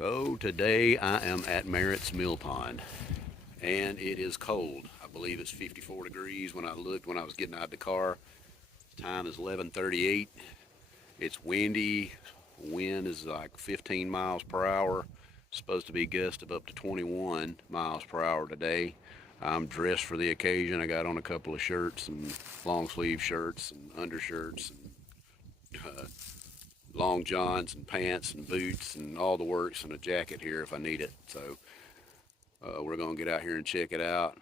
So today I am at Merritt's Mill Pond, and it is cold. I believe it's 54 degrees when I looked when I was getting out of the car. Time is 11:38. It's windy. Wind is like 15 miles per hour. Supposed to be gusts of up to 21 miles per hour today. I'm dressed for the occasion. I got on a couple of shirts and long sleeve shirts and undershirts and long johns and pants and boots and all the works and a jacket here if I need it. So we're going to get out here and check it out.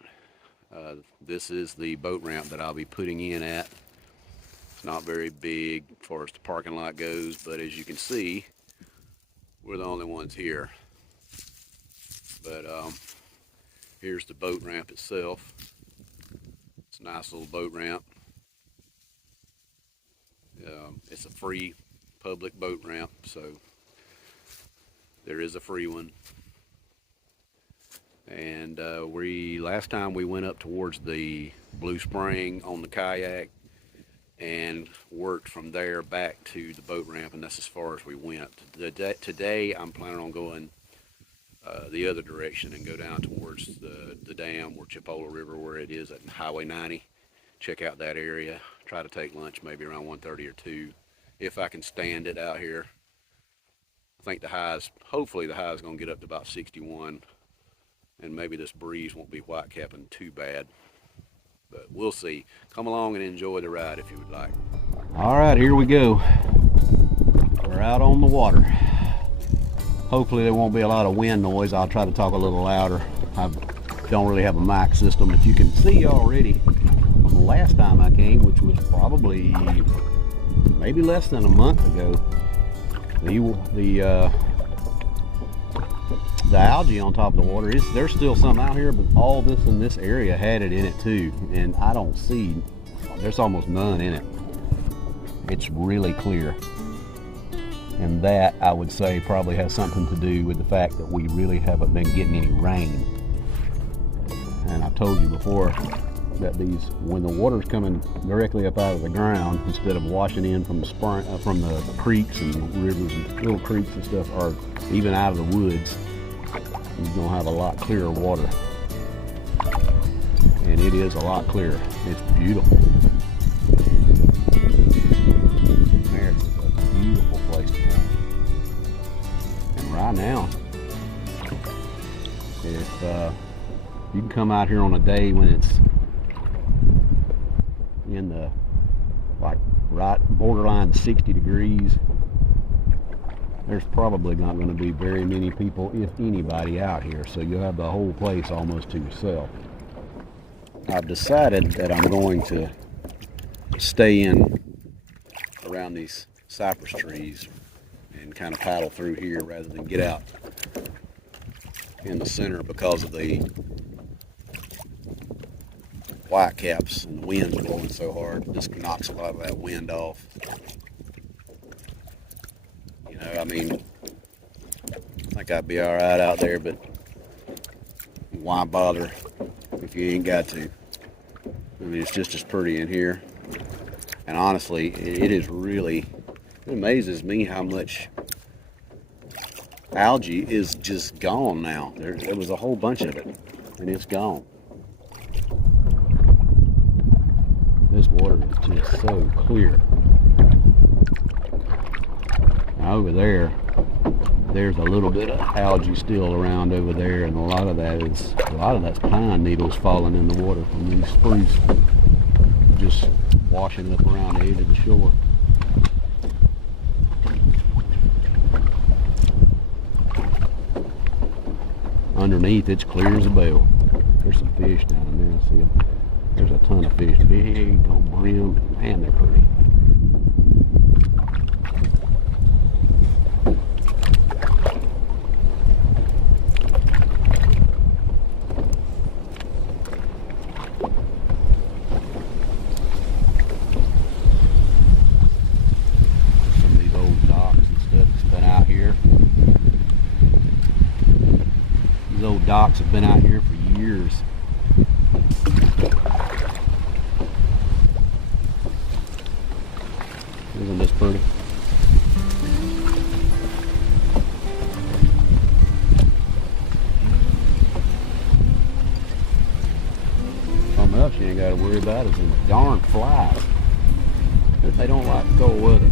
This is the boat ramp that I'll be putting in at. It's not very big as far as the parking lot goes, but as you can see, we're the only ones here. But here's the boat ramp itself. It's a nice little boat ramp. It's a free public boat ramp, so there is a free one. And last time we went up towards the Blue Spring on the kayak and worked from there back to the boat ramp, and that's as far as we went. Today I'm planning on going the other direction and go down towards the dam where Chipola River, where it is at Highway 90. Check out that area. Try to take lunch maybe around 1:30 or 2 if I can stand it out here. I think hopefully the high is going to get up to about 61, and maybe this breeze won't be white capping too bad, but we'll see. Come along and enjoy the ride if you would like. All right, here we go. We're out on the water. Hopefully there won't be a lot of wind noise. I'll try to talk a little louder. I don't really have a mic system, but you can see already from the last time I came, which was probably maybe less than a month ago, the algae on top of the water there's still some out here, but all this in this area had it in it too, and I don't see, there's almost none in it. It's really clear, and that I would say probably has something to do with the fact that we really haven't been getting any rain. And I've told you before that when the water's coming directly up out of the ground instead of washing in from the creeks and rivers and little creeks and stuff, or even out of the woods, you're gonna have a lot clearer water. And it is a lot clearer. It's beautiful. Merritts is a beautiful place to go. And right now, if you can come out here on a day when it's in the right borderline 60 degrees, there's probably not going to be very many people, if anybody, out here, so you'll have the whole place almost to yourself. I've decided that I'm going to stay in around these cypress trees and kind of paddle through here rather than get out in the center because of the white caps and the wind's blowing so hard. It just knocks a lot of that wind off. You know, I mean, I think I'd be all right out there, but why bother if you ain't got to? I mean, it's just as pretty in here. And honestly, it amazes me how much algae is just gone now. There was a whole bunch of it, and it's gone. This water is just so clear. Now over there's a little bit of algae still around over there, and a lot of that's pine needles falling in the water from these spruce, just washing up around the edge of the shore. Underneath, it's clear as a bell. There's some fish down in there. I see them. There's a ton of fish, big on brim. Man, they're pretty. Some of these old docks and stuff that's been out here. These old docks have been out here for years. Isn't this pretty? about is in darn flies. They don't like cold weather.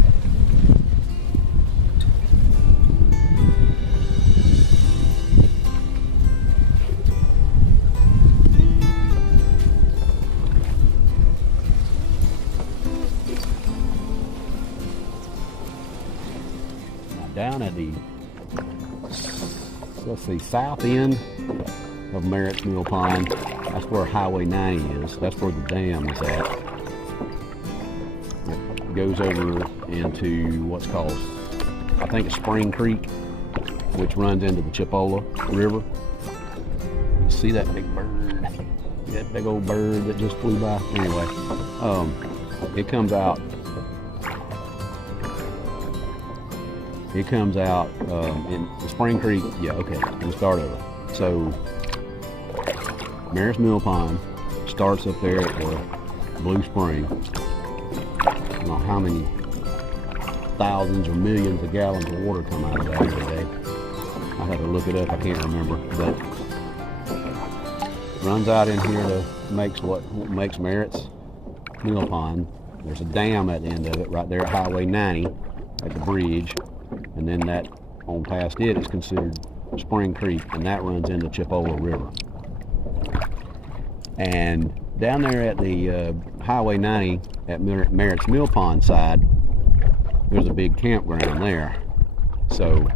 Down at the, let's see, south end of Merritts Mill Pond, that's where Highway 90 is. That's where the dam is at. It goes over into what's called, I think it's Spring Creek, which runs into the Chipola River. You see that big bird? That big old bird that just flew by? Anyway, it comes out. It comes out in the Spring Creek. Yeah, okay, we'll start over. So, Merritts Mill Pond starts up there at the Blue Spring. I don't know how many thousands or millions of gallons of water come out of that every day. I had to look it up, I can't remember. But runs out in here to makes what makes Merritts Mill Pond. There's a dam at the end of it, right there at Highway 90 at the bridge. And then that on past it is considered Spring Creek, and that runs into Chipola River. And down there at the Highway 90 at Merritts Mill Pond side, there's a big campground there. So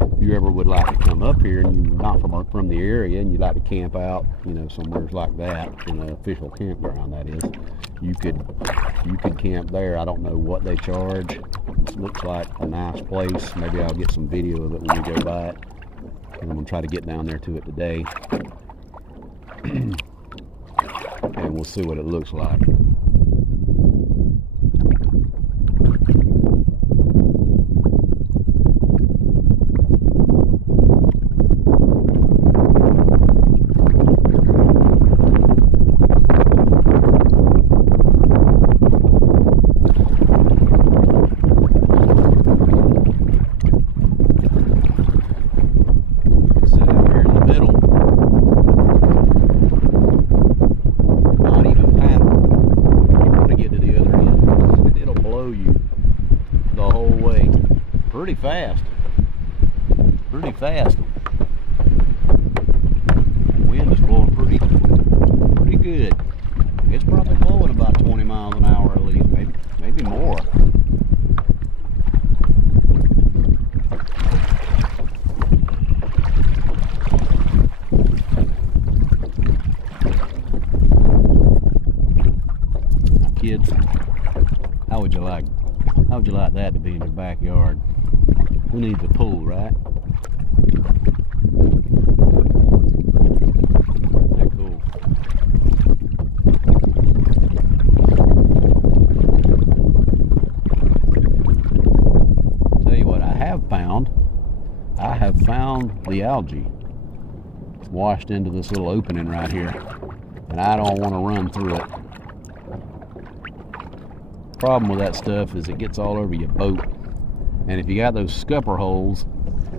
if you ever would like to come up here and you're not from the area and you'd like to camp out, you know, somewhere like that, in an official campground that is, you could camp there. I don't know what they charge. It looks like a nice place. Maybe I'll get some video of it when we go by it. And I'm gonna try to get down there to it today. And we'll see what it looks like. Pretty fast. The wind is blowing pretty good. It's probably blowing about 20 miles an hour at least, maybe more. Now, kids, how would you like that to be in your backyard? Who needs a pool, right? They're cool. Tell you what I have found. I have found the algae. It's washed into this little opening right here. And I don't want to run through it. Problem with that stuff is it gets all over your boat. And if you got those scupper holes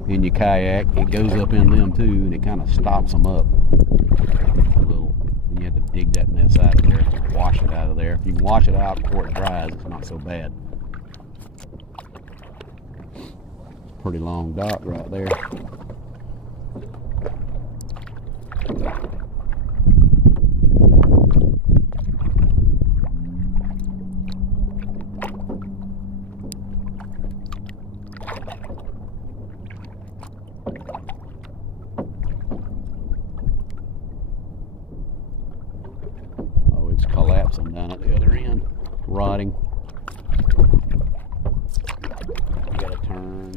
in your kayak, it goes up in them too, and it kind of stops them up a little. And you have to dig that mess out of there, wash it out of there. If you can wash it out before it dries, it's not so bad. Pretty long dock right there. Collapsing down at the other end, rotting. You gotta turn.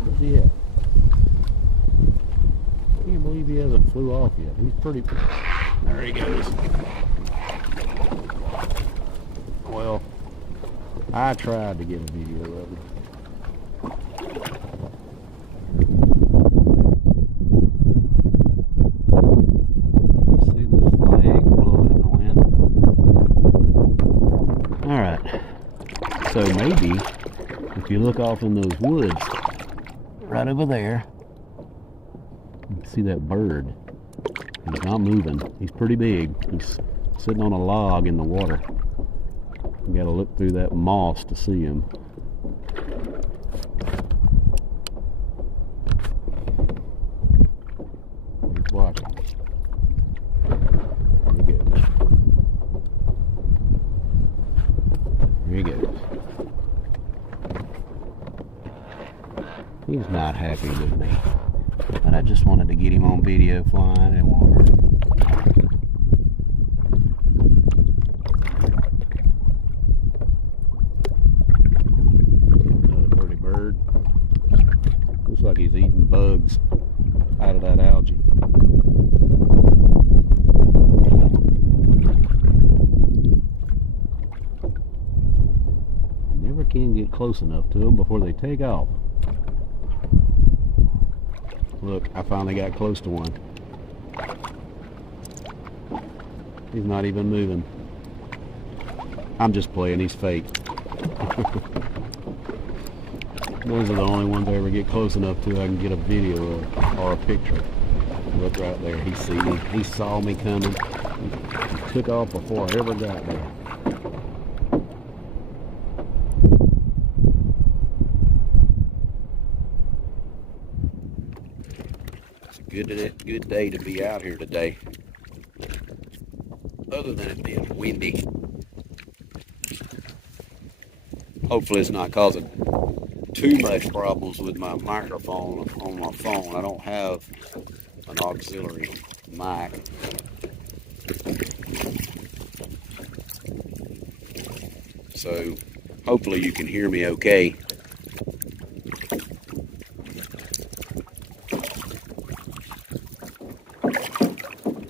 Where's he at? I can't believe he hasn't flew off yet. He's pretty. There he goes. Well, I tried to get a video of it. You can see this flag blowing in the wind. Alright. So maybe If you look off in those woods, right over there, you can see that bird. He's not moving. He's pretty big. He's sitting on a log in the water. You gotta look through that moss to see him. He's watching. There he goes. There he goes. He's not happy with me. But I just wanted to get him on video flying in water. Another pretty bird. Looks like he's eating bugs out of that algae. I never can get close enough to them before they take off. Look, I finally got close to one. He's not even moving. I'm just playing, he's fake. Those are the only ones I ever get close enough to I can get a video of, or a picture. Look right there, he saw me coming. He took off before I ever got there. Good day to be out here today, other than it being windy. Hopefully it's not causing too much problems with my microphone on my phone. I don't have an auxiliary mic. So hopefully you can hear me okay.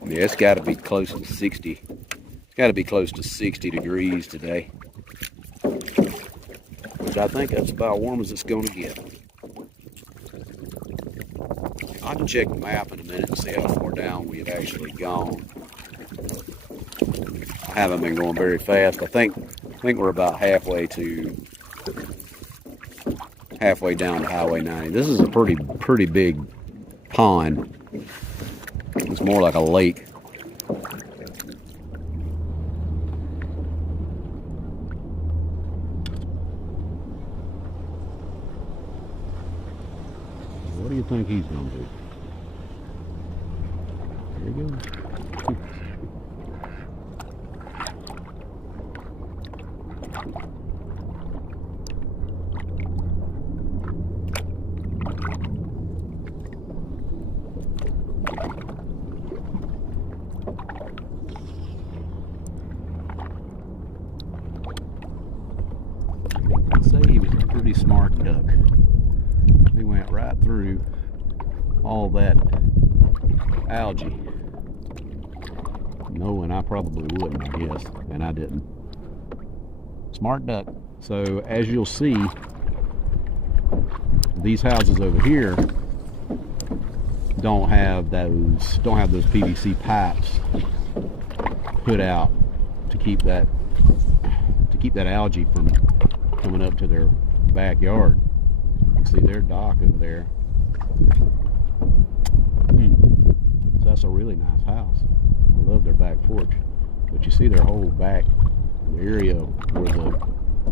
Yeah, it's got to be close to 60. It's got to be close to 60 degrees today. Which I think that's about warm as it's going to get. I can check the map in a minute and see how far down we have actually gone. I haven't been going very fast. I think we're about halfway down to Highway 90. This is a pretty big pond. It's more like a lake. What do you think he's going to do? There he goes. Say he was a pretty smart duck. He went right through all that algae, knowing I probably wouldn't, I guess, and I didn't. Smart duck. So as you'll see, these houses over here don't have those PVC pipes put out to keep that algae from coming up to their backyard. You see their dock over there. So that's a really nice house. I love their back porch. But you see their whole back area where the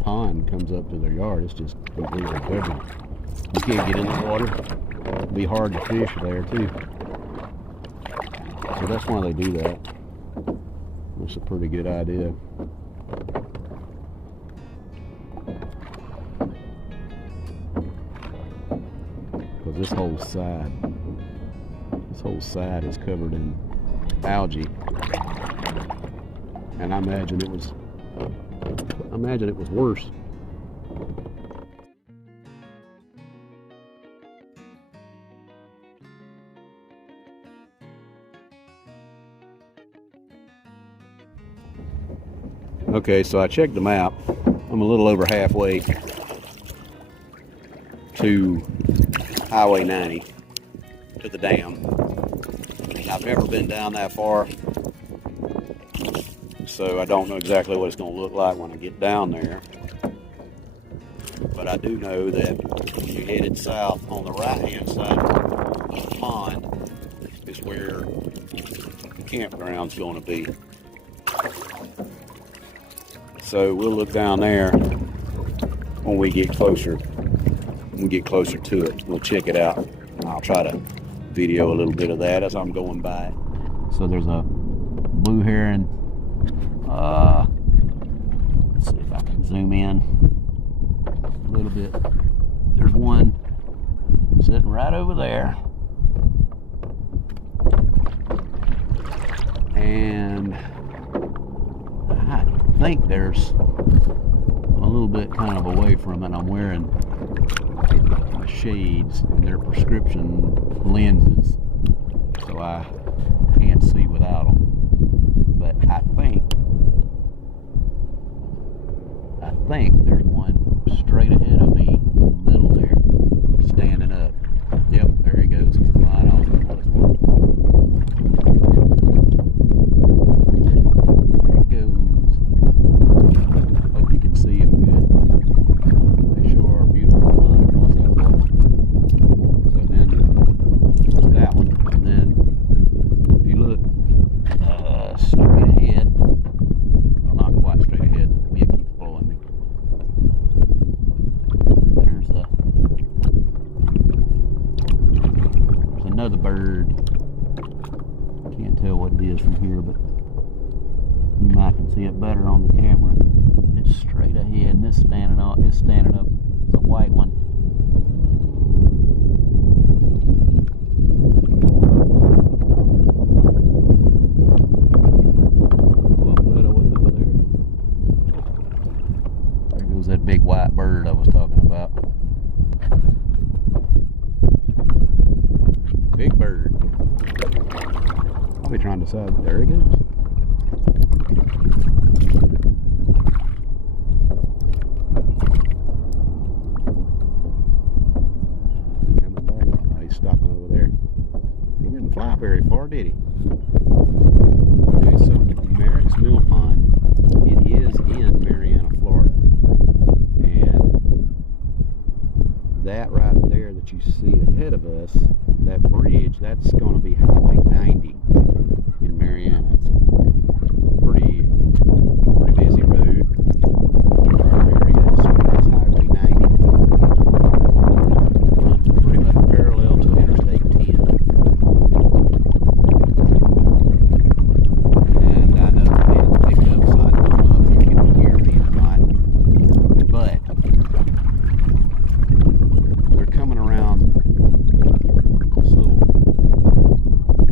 pond comes up to their yard. It's just completely covered. You can't get in the water. It'd be hard to fish there too. So that's why they do that. That's a pretty good idea. Because this whole side is covered in algae, and I imagine it was worse. Okay, so I checked the map. I'm a little over halfway to Highway 90, to the dam. I've never been down that far, so I don't know exactly what it's going to look like when I get down there. But I do know that when you headed south on the right-hand side of the pond is where the campground's going to be. So we'll look down there when we get closer. When we get closer to it, we'll check it out. I'll try to video a little bit of that as I'm going by. So there's a blue heron. Let's see if I can zoom in a little bit. There's one sitting right over there. And I think there's a little bit kind of away from it. I'm wearing shades and they're prescription lenses, so I can't see without them. But I think there's one straight ahead of me in the middle there, standing up. Yep, there he goes. He's flying off. There he goes. Hope you can see him good. They sure are beautiful flying across that water. So then there's that one. And then if you look straight ahead, well, not quite straight ahead, the wind keeps blowing me. There's another bird. Can't tell what it is from here, but you might can see it better on the camera. It's straight ahead, and it's standing up. It's a white one. Oh, I'm glad I wasn't over there. There goes that big white bird I was talking about. Big bird. I'll be trying to decide. There he goes. Coming back. Oh, he's stopping over there. He didn't fly very far, did he? Okay, so Merritts Mill Pond. It is in Marianna, Florida. And that right there that you see ahead of us, that bridge, that's going to be Highway 90 in Marianna. It's a pretty busy road for our area. So that's Highway 90. It runs pretty much parallel to Interstate 10. And I know the wind's picked up, so I don't know if you can hear me or not. But we're coming around this little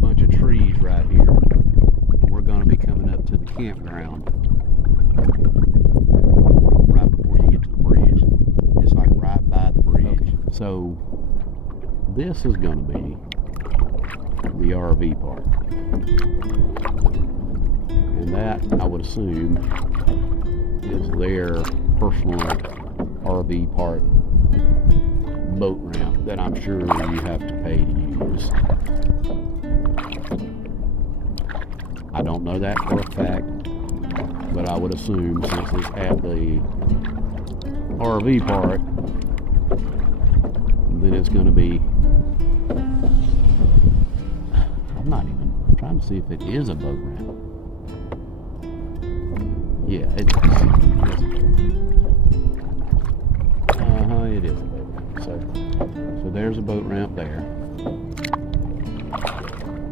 bunch of trees right here. We're going to be coming up to the campground right before you get to the bridge. It's like right by the bridge. So this is going to be the RV park. And that, I would assume, is their personal RV park boat ramp that I'm sure you have to pay to use. I don't know that for a fact, but I would assume since it's at the RV park, then it's going to be, I'm not even trying to see if it is a boat ramp. Yeah, it is. It is a boat ramp. So there's a boat ramp there.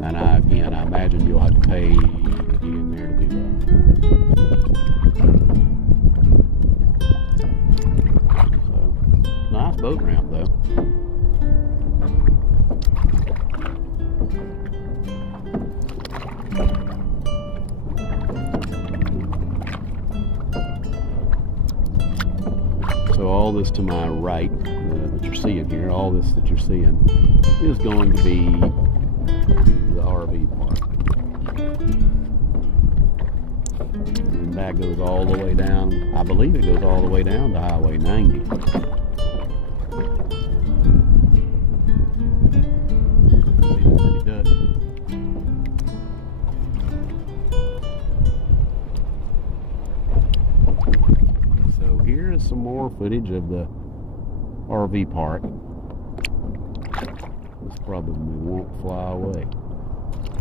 And I imagine you'll have to pay to get in there to do that. So, nice boat ramp though. So all this to my right that you're seeing here, all this that you're seeing is going to be the RV park. And that goes all the way down, I believe it goes all the way down to Highway 90. So here is some more footage of the RV park. This probably won't fly away.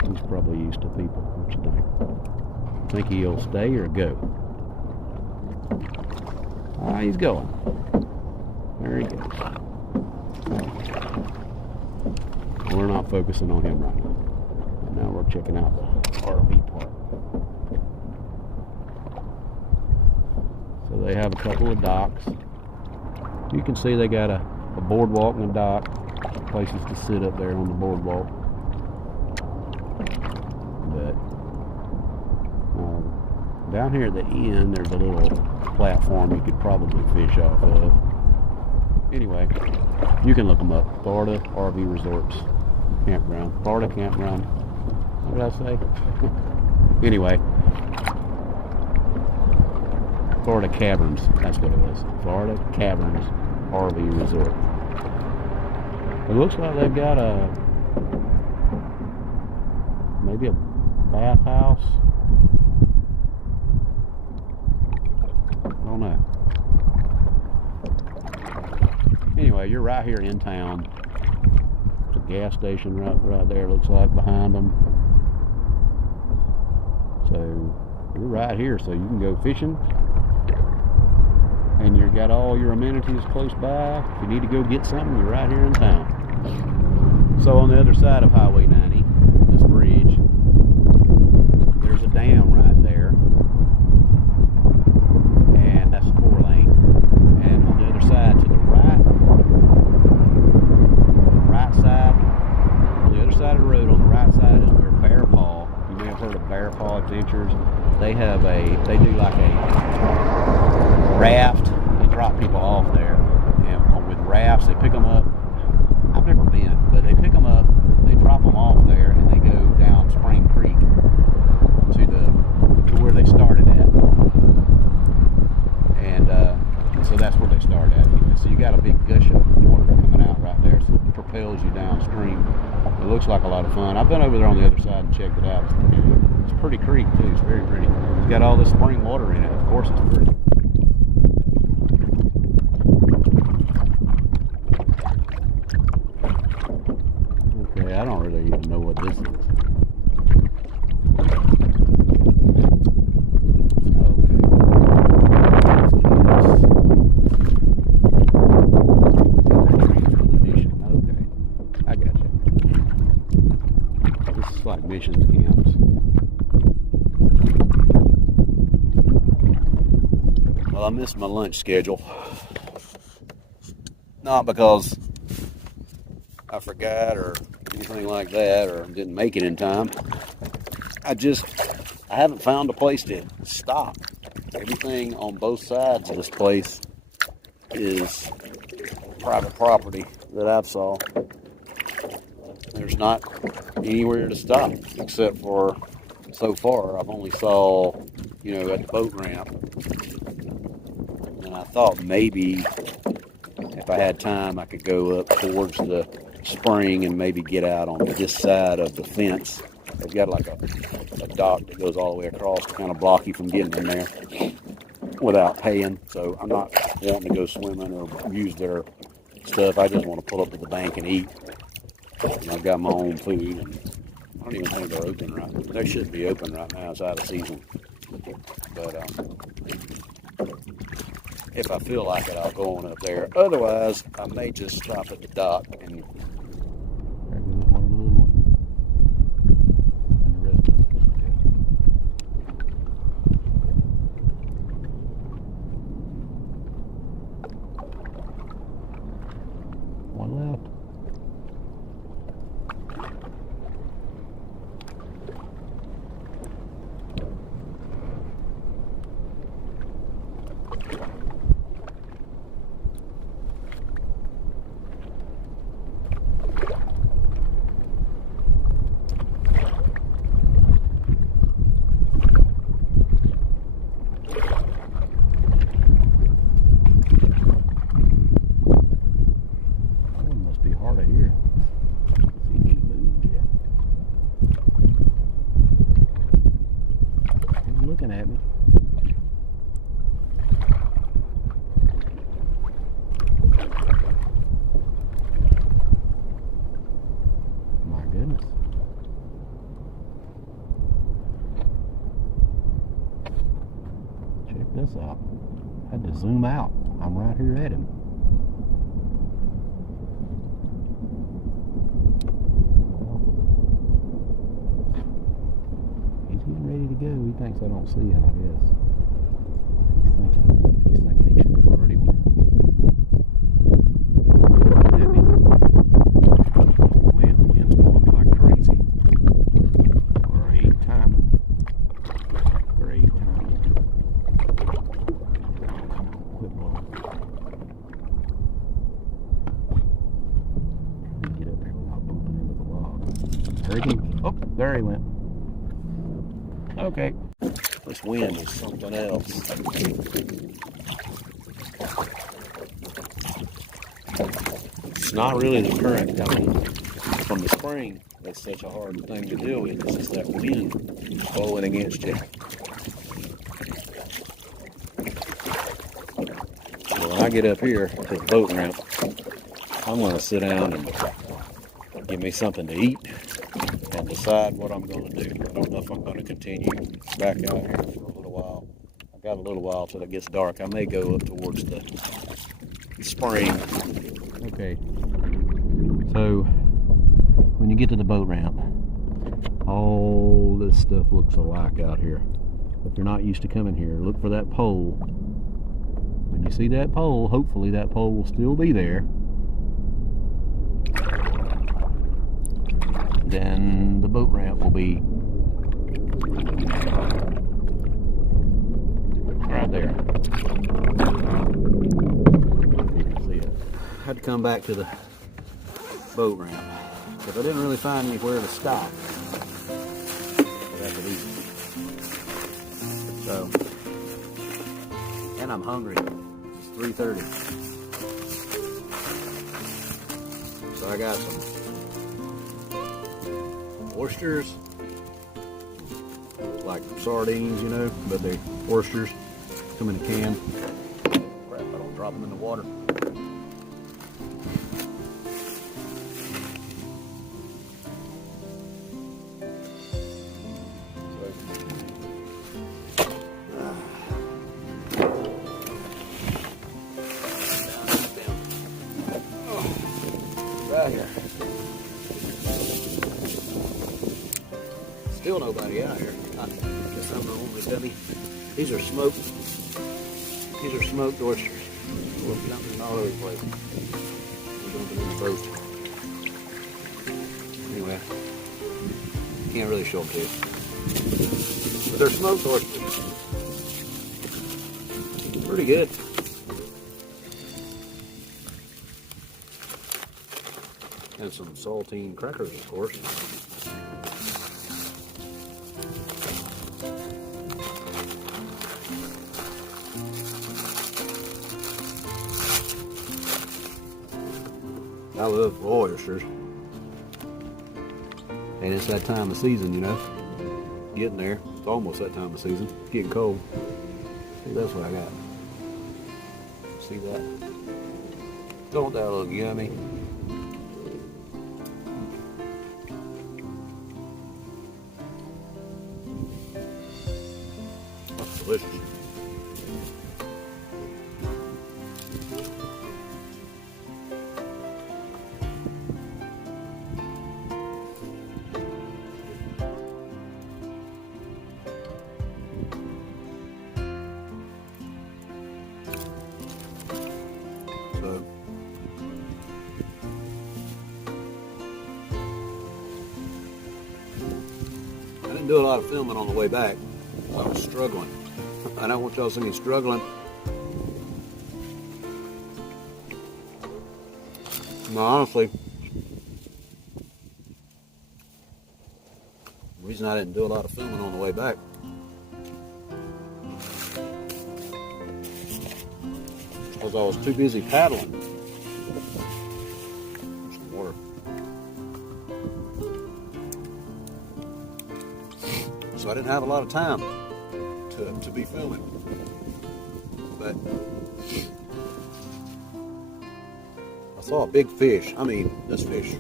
He's probably used to people. What you think? Think he'll stay or go? Ah, he's going. There he goes. We're not focusing on him right now. And now we're checking out the RV park. So they have a couple of docks. You can see they got a boardwalk and a dock. Places to sit up there on the boardwalk. But down here at the end, there's a little platform you could probably fish off of. Anyway, you can look them up. Florida RV Resorts Campground. Florida Campground. What did I say? Anyway, Florida Caverns. That's what it was. Florida Caverns RV Resort. It looks like they've got maybe a bathhouse. I don't know. Anyway, you're right here in town. There's a gas station right there, looks like, behind them. So you're right here, so you can go fishing. And you've got all your amenities close by. If you need to go get something, you're right here in town. So on the other side of Highway 90, this bridge, there's a dam right there. And that's 4-lane. And on the other side to the right side, on the other side of the road, on the right side is where Bear Paw, you may have heard of Bear Paw Adventures. They do like a raft. They drop people off there, and with rafts, they pick them up. I've never been, but they pick them up, they drop them off there, and they go down Spring Creek to where they started at. And so that's where they start at. So you got a big gush of water coming out right there, so it propels you downstream. It looks like a lot of fun. I've been over there on the other side and checked it out. It's a pretty creek too. It's very pretty. It's got all this spring water in it. Of course, it's pretty. Okay, I don't really even know what this is. Missions camps. Well, I missed my lunch schedule. Not because I forgot or anything like that, or didn't make it in time. I haven't found a place to stop. Everything on both sides of this place is private property that I've saw. There's not anywhere to stop, except for, so far, I've only saw, at the boat ramp. And I thought maybe if I had time, I could go up towards the spring and maybe get out on this side of the fence. They've got like a dock that goes all the way across to kind of block you from getting in there without paying. So I'm not wanting to go swimming or use their stuff. I just want to pull up to the bank and eat. And I've got my own food. And I don't even think they're open right now. They should be open right now. It's out of season. But if I feel like it, I'll go on up there. Otherwise, I may just stop at the dock and. One left. zoom out. I'm right here at him. He's getting ready to go. He thinks I don't see him, I guess. He's thinking he should have already went. Man, the wind's blowing me like crazy. Great timing. Great timing. Come on, quit blowing. Let me get up here without bumping into the log. Heard him? Oh, there he went. Okay. This wind is something else. It's not really the current coming from the spring that's such a hard thing to deal with. It's just that wind blowing against you. So when I get up here to the boat ramp, I'm going to sit down and give me something to eat and decide what I'm going to do. I don't know if I'm going to continue back out here for a little while. I've got a little while till it gets dark. I may go up towards the spring. Okay, so when you get to the boat ramp, all this stuff looks alike out here. If you're not used to coming here, look for that pole. When you see that pole, hopefully that pole will still be there. Then the boat ramp will be right there. You can see it. I had to come back to the boat ramp because I didn't really find anywhere to stop. So, and I'm hungry. It's 3:30. So I got some oysters, like sardines, you know, but they're oysters, come in a can. Crap, I don't drop them in the water. Right here. Still nobody out here. I guess I'm the only dummy. These are smoked oysters. We're dumping all over the place. We're dumping in the boat. Anyway, can't really show them to you. But they're smoked oysters. Pretty good. And some saltine crackers, of course. I love oysters. And it's that time of season, you know. Getting there. It's almost that time of season. It's getting cold. See, that's what I got. See that? Don't that look yummy? That's delicious. I didn't do a lot of filming on the way back. I was struggling. I don't want y'all to see me struggling. No, honestly, the reason I didn't do a lot of filming on the way back is because I was too busy paddling. Some water. So I didn't have a lot of time to be filming. But I saw a big fish. I mean, this fish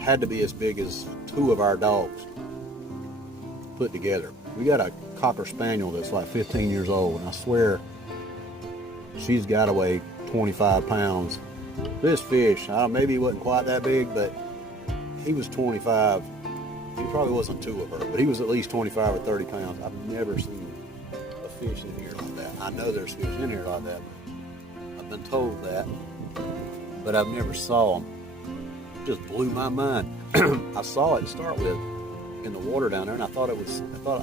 had to be as big as two of our dogs put together. We got a Cocker Spaniel that's like 15 years old, and I swear she's got to weigh 25 pounds. This fish, maybe he wasn't quite that big, but he was 25. He probably wasn't two of her, but he was at least 25 or 30 pounds. I've never seen a fish in here like that. I know there's fish in here like that. I've been told that, but I've never saw them. It just blew my mind. I saw it to start with in the water down there, and I thought I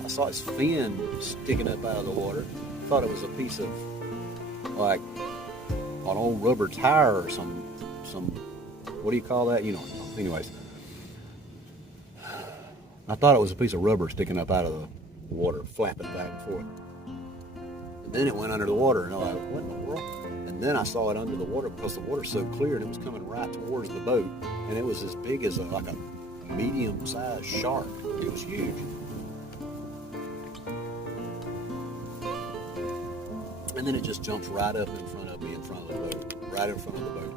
saw his fin sticking up out of the water. I thought it was a piece of like an old rubber tire or some what do you call that? You know. Anyways, I thought it was a piece of rubber sticking up out of the water, flapping back and forth. And then it went under the water, and I was like, what in the world? And then I saw it under the water because the water's so clear, and it was coming right towards the boat, and it was as big as like a medium-sized shark. It was huge. And then it just jumps right up in front of me, in front of the boat, right in front of the boat.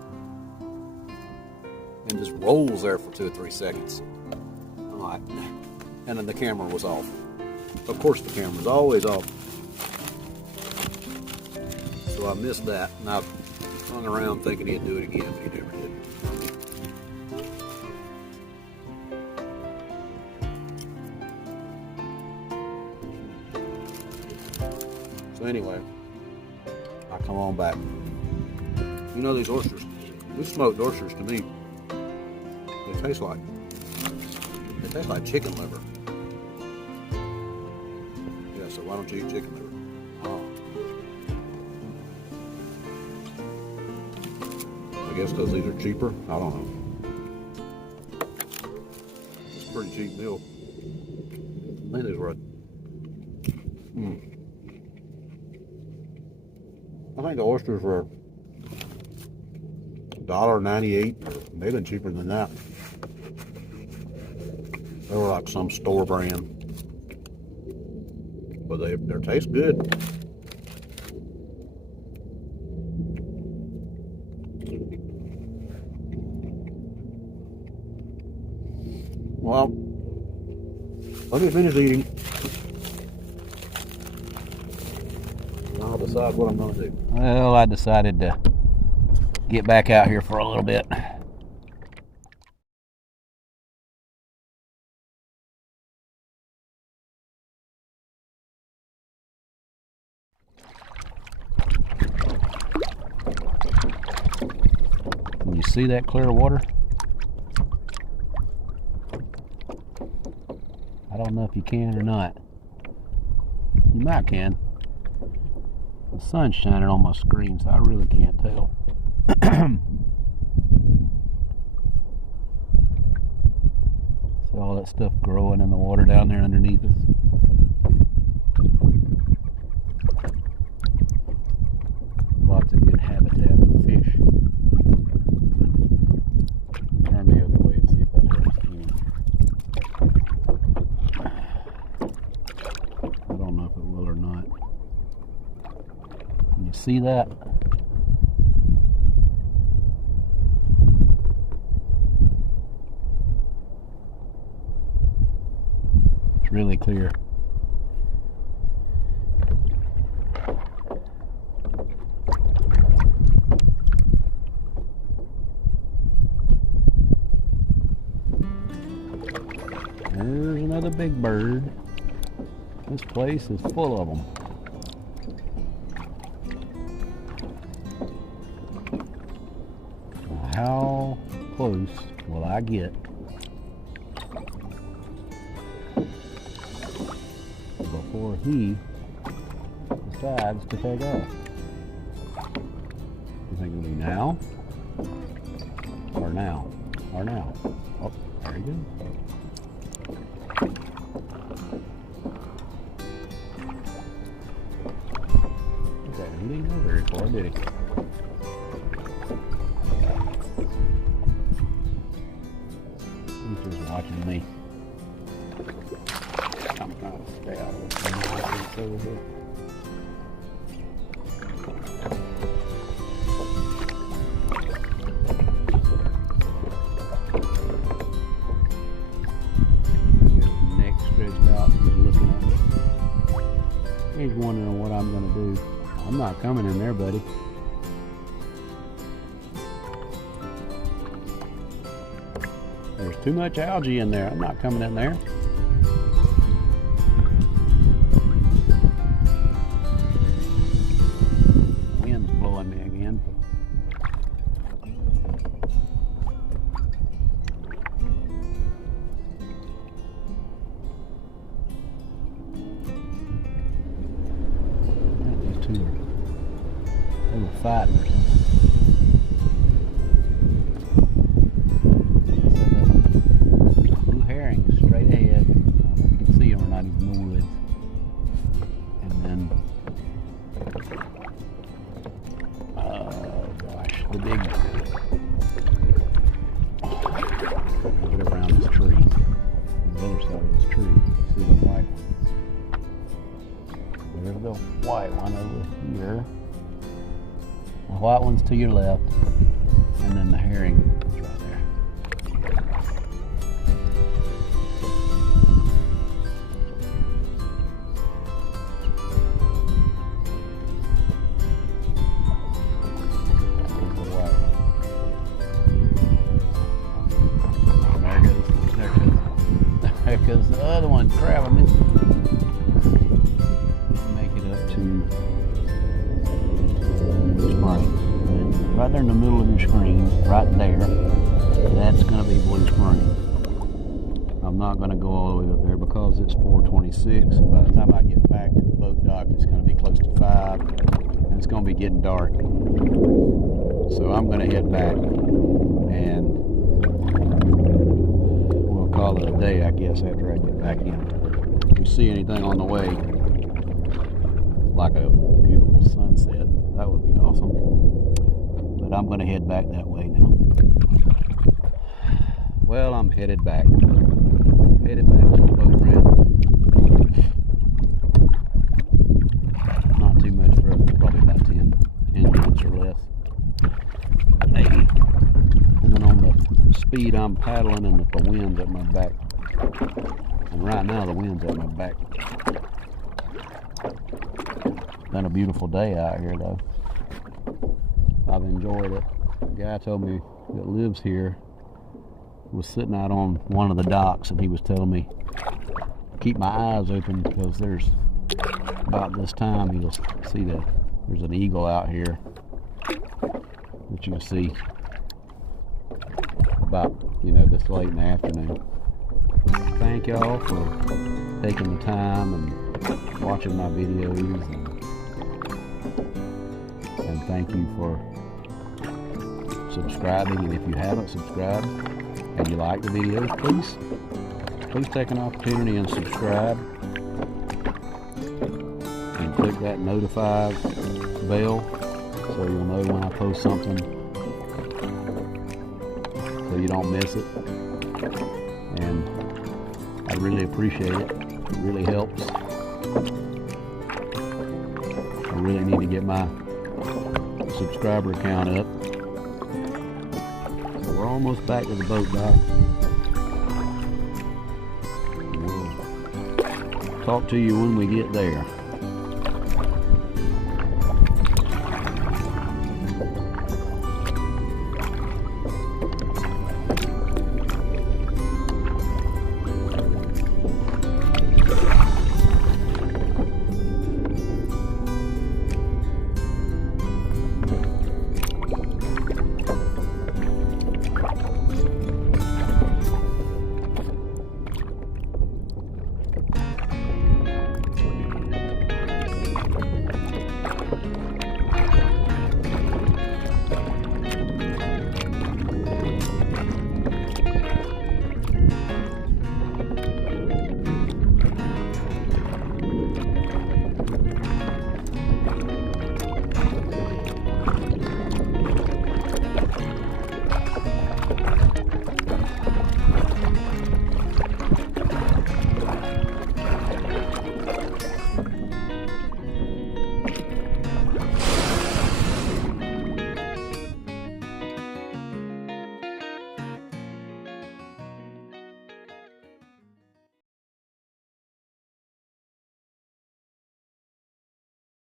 And just rolls there for 2 or 3 seconds. I'm like, and then the camera was off. Of course the camera's always off. So I missed that, and I hung around thinking he'd do it again, but he never did. So anyway, I come on back. You know these oysters, these smoked oysters to me, they taste like chicken liver. Yeah, so why don't you eat chicken liver? I guess because these are cheaper? I don't know. It's a pretty cheap meal. I think these were I think the oysters were $1.98. They've been cheaper than that. They were like some store brand, but they taste good. Well, let me finish eating. I'll decide what I'm going to do. Well, I decided to get back out here for a little bit. Can you see that clear water? I don't know if you can or not. You might can. The sun's shining on my screen, so I really can't tell. See all that stuff growing in the water down there underneath us. Lots of good habitat for fish. Turn the other way and see if that helps any. I don't know if it will or not. Can you see that? It's really clear. There's another big bird. This place is full of them. How close will I get before he decides to take off? You think it'll be now? Or now? Or now? Oh, there he goes. Okay, he didn't go very far, did he? He's just watching me. I'm trying to stay out of the over here. Neck stretched out, he's looking at me. He's wondering what I'm going to do. I'm not coming in there, buddy. There's too much algae in there. I'm not coming in there. Wind's blowing me again. These two they were fighting or something. Straight ahead. I don't know if you can see him or not, he's in the woods. And then, oh gosh, the big, I'll get around this tree, on the other side of this tree, you see the white one. There's the white one over here. The white one's to your left, and then the herring is right there. There goes the other one. Crap, I missed it. Make it up to Blue Springs. Right there in the middle of your screen, right there, that's going to be Blue Springs. I'm not going to go all the way up there because it's 4:26, and by the time I get back to the boat dock, it's going to be close to 5, and it's going to be getting dark. So I'm going to head back, and call it a day, I guess, after I get back in. If we see anything on the way, like a beautiful sunset, that would be awesome. But I'm going to head back that way now. Well, I'm headed back. Headed back to the boat ramp. Not too much further, probably about 10 minutes or less. Maybe. And then on the speed I'm paddling and the wind's at my back. And right now the wind's at my back. Been a beautiful day out here though. I've enjoyed it. The guy told me that lives here was sitting out on one of the docks, and he was telling me keep my eyes open because there's about this time you'll see that there's an eagle out here that you can see about, you know, this late in the afternoon. Thank y'all for taking the time and watching my videos, and thank you for subscribing. And if you haven't subscribed and you like the videos, please take an opportunity and subscribe and click that notify bell so you'll know when I post something, so you don't miss it. And I really appreciate it. It really helps. I really need to get my subscriber count up. So we're almost back to the boat dock. We'll talk to you when we get there.